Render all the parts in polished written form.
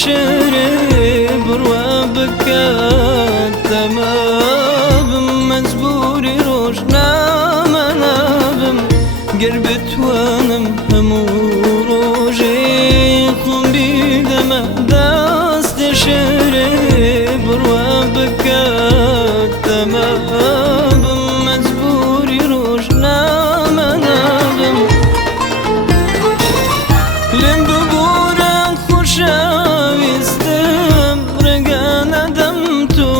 شعري بروا بكات تمام مجبوري روشنا منابم قربت وانم همو روجي خون بيدم داست شعري بروا بكات تمام مجبوري روشنا منابم لم ببورك خوشاويستم رقان دم تو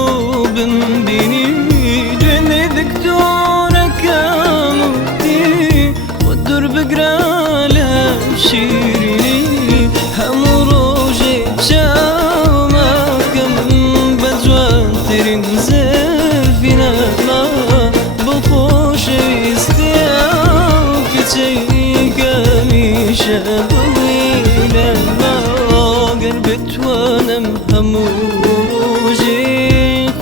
بنبيني جني دكتورك موتي والدور بقرا لها شيريني هم روجي بشاو ما كم بجوان ترين زرفينا ما بخوش ويستياو كتشي كميشة بويلة ما قربت وانم هموجي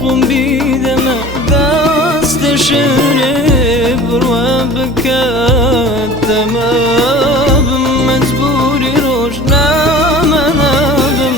خون بيدم داست شعري بروا بكات تمام مجبوري روشنا منابم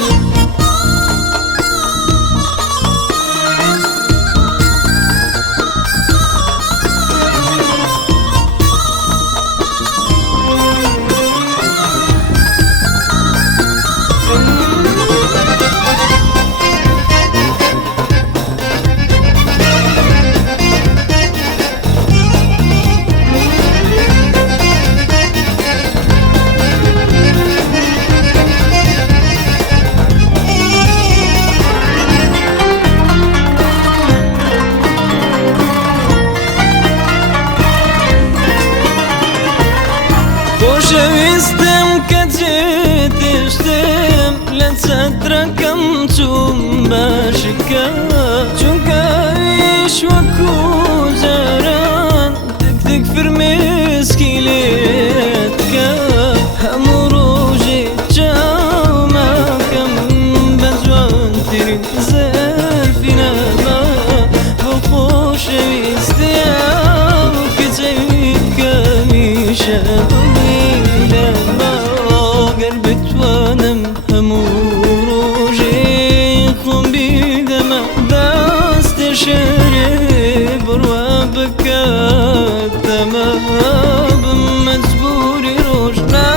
خوشویستم که جیتشتم لذت رکم چون باشکا چون کاریش وکو جاران تک تک فرمیز کلیت که همو روزی چاو مکم بجوان ترین زرفینا ما خوشویستم که جیت کمیشه قربت وانم همو روجي خون بيدم داست شعري بروا بكات تمام مجبوري روجنا